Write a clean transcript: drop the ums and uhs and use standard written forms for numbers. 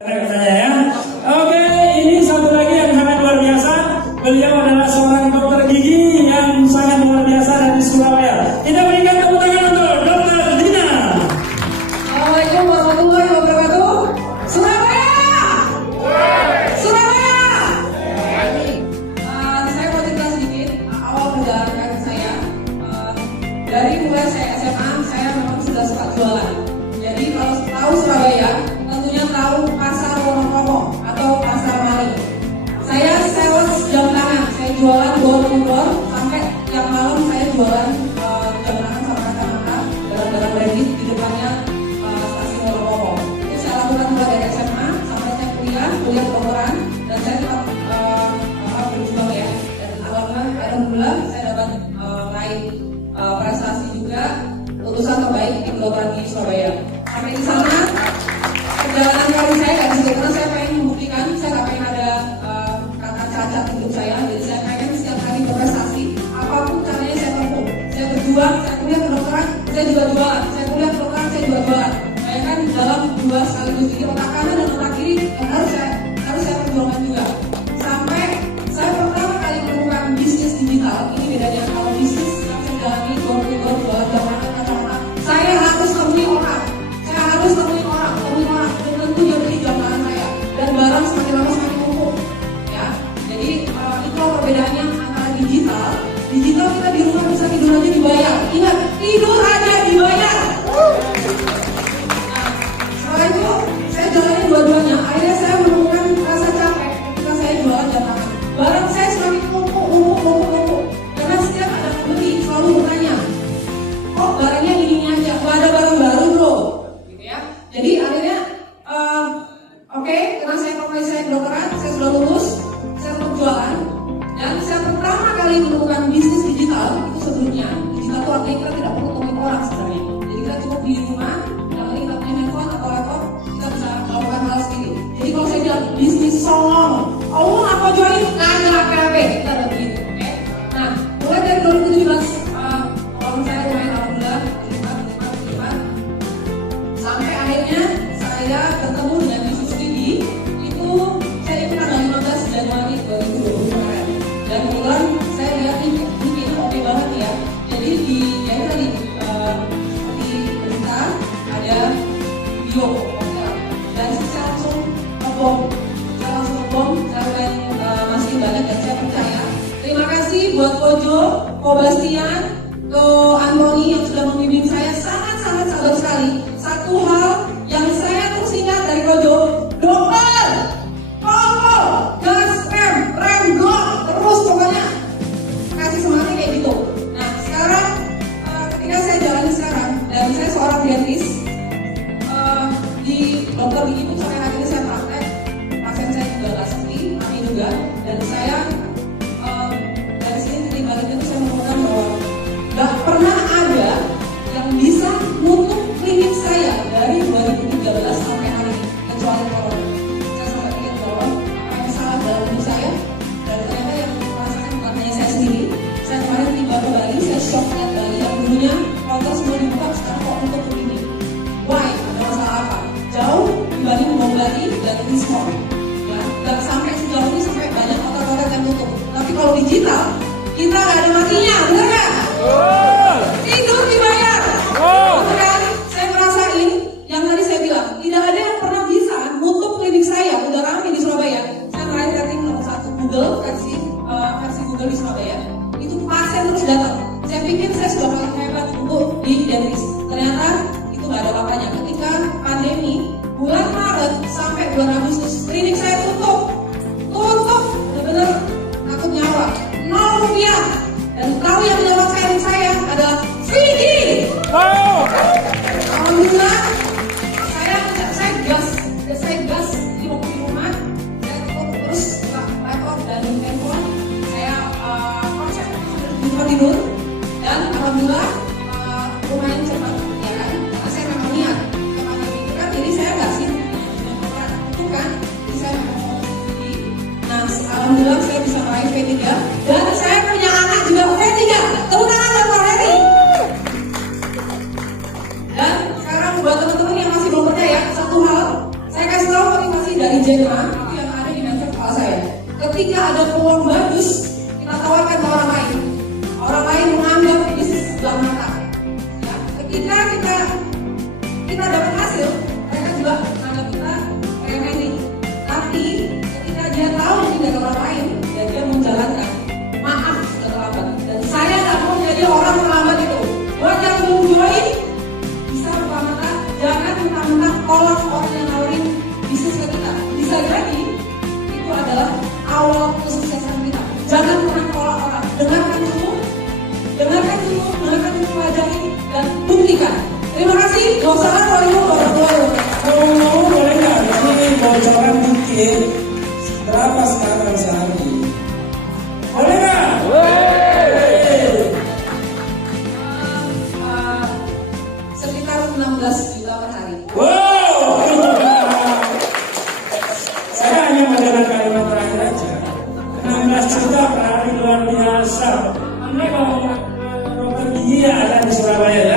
Katanya ya. Oke, ini satu lagi yang sangat luar biasa. Beliau adalah seorang dokter gigi yang sangat luar biasa dari Surabaya. Kita berikan tepuk tangan untuk Dokter Dina. Assalamualaikum warahmatullahi wabarakatuh. Surabaya, Surabaya. Saya mau cerita sedikit awal perjalanan karir saya. Dari mulai saya SMA, saya memang sudah suka jualan. Jadi kalau tahu Surabaya, tentunya tahu pasar Wonosobo atau pasar Mali. Saya sales jam tangan, saya jualan door to door sampai tiap malam saya jualan jam tangan sama kacamata, barang-barang branded di depannya stasiun Wonosobo. Itu saya lakukan mulai dari SMA sampai saya kuliah kedokteran, dan saya tetap berjuang ya. Dan alhamdulillah saya dapat meraih prestasi juga lulusan terbaik di kedokteran di Surabaya. Sampai di sana perjalanan karir saya gak bisa, karena saya pengen membuktikan, saya gak pengen ada kata cacat hidup saya. Jadi saya pengen setiap kali berprestasi, apapun caranya saya tempuh. Saya berjuang, saya kuliah kedokteran, saya juga jualan. Saya kuliah kedokteran, saya juga jualan. Bayangkan dalam dua sekaligus, jadi otak kanan dan otak kiri yang harus saya perjuangkan juga. Sampai saya pertama kali menemukan bisnis digital. Ini bedanya, kalau bisnis yang saya jalani door-to-door jualan jam tangan kacamata, saya harus temui orang. Dan tentu dia beli jam tangan saya, dan barang semakin lama semakin numpuk ya. Jadi itu perbedaannya antara digital kita di rumah bisa tidur aja dibayar. Ingat, tidur aja dibayar. Nah, setelah itu saya jalani dua-duanya. Akhirnya saya menemukan rasa capek ketika saya jualan jam tangan. Barang saya semakin numpuk. Karena setiap ada pembeli selalu bertanya, kok barangnya ini aja, nggak ada barang baru bro. Jadi akhirnya oke, karena saya kedokteran, saya sudah lulus, saya tetap jualan, dan saya pertama kali menemukan bisnis digital. Itu sebelumnya digital itu artinya kita tidak perlu temuin orang sebenarnya. Jadi kita cukup di rumah, yang penting kita punya handphone atau laptop, kita bisa melakukan hal sendiri. Jadi kalau saya bilang bisnis songong, oh apa join nanya PHP, kita ada begitu. Oke. Nah, mulai dari 2017 orang saya lumayan alhamdulillah berlipat. Sampai akhirnya saya bertemu dengan bisnis gigi. Itu saya ikut tanggal 15 Januari 2020 kemarin. Dan kebetulan saya lihat ini oke banget ya. Jadi di yang tadi seperti berita ada video konser, dan saya langsung ngebom. Saya pengen masih banyak, dan saya percaya. Terima kasih buat Kojo, Ko Bastian, Ko Antoni yang sudah membimbing saya sangat sabar sekali. Satu hal yang saya terus ingat dari Kojo, dokter, kompol, gas, rem, go, terus pokoknya kasih semangat kayak gitu. Nah sekarang ketika saya jalani sekarang, dan saya seorang dentist di dokter gigi pun sampai hari ini saya praktek, pasien saya juga nggak sepi, kami juga, dan saya dari sini titik baliknya itu saya menemukan bahwa nggak pernah ada yang bisa nutup klinik saya dari 2013 sampai hari ini, kecuali corona. Saya sampai pikir bahwa apa yang salah dalam hidup saya, dan ternyata yang merasakan bukan hanya saya sendiri. Saya kemarin tiba ke Bali, saya shock lihat Bali yang dulunya konter semua dibuka, sekarang kok untuk begini. Why? Ada masalah apa? Jauh dibanding Bali dan Lismon. Ya, dan sampai sejauh ini sampai banyak hotel-hotel yang tutup. Tapi kalau digital, kita nggak ada matinya, benar nggak? Tidur dibayar. Kan? Saya merasain yang tadi saya bilang, tidak ada yang pernah bisa nutup klinik saya. Udah ramai di Surabaya. Saya terakhir rating nomor 1 Google versi Google di Surabaya. Itu pasien terus datang. Saya pikir saya sudah paling hebat untuk di dentist. Ternyata itu nggak ada apa-apanya. Ketika pandemi bulan Maret sampai bulan Agustus, klinik saya tutup, benar-benar takut nyawa, 0 rupiah. Dan tahu yang menyelamatkan saya adalah Vicky. Alhamdulillah, saya gas di rumah, saya tutup terus laptop dan handphone, saya konsep di tempat tidur, dan alhamdulillah lumayan cepat ya kan, karena saya memang niat kepada itu kan, jadi saya nggak sih itu kan, jadi saya memang sendiri. Nah alhamdulillah saya bisa meraih V3, dan saya punya anak juga V3. Tepuk tangan buat Pak Heri. Dan sekarang buat teman-teman yang masih belum percaya, satu hal saya kasih tahu motivasi dari Jenma itu yang ada di mindset kepala saya. Ketika ada peluang bagus, kita tawarkan ke orang lain. Orang lain menganggap bisnis sebelah mata. Ya, ketika kita dapat hasil, mereka juga menganggap kita remeh. Tapi ketika dia tahu tidak orang lain, dan dia menjalankan, maaf sudah terlambat. Dan saya nggak mau jadi orang terlambat itu. Buat yang belum join, bisa buka mata, jangan mentang-mentang tolak orang yang nawarin bisnis ke kita. Bisa jadi itu adalah awal kesuksesan kita. Jangan pernah tolak orang. Dengarkan dulu, pelajari dan buktikan. Terima kasih. Wassalamualaikum warahmatullahi wabarakatuh. Boleh nggak ini bocoran dikit berapa sekarang sehari? Boleh nggak? Sekitar 16 juta per hari. Wow. Saya hanya mau dengar kalimat terakhir aja. 16 juta per hari luar biasa. Anda kalau dokter gigi ya ada di Surabaya.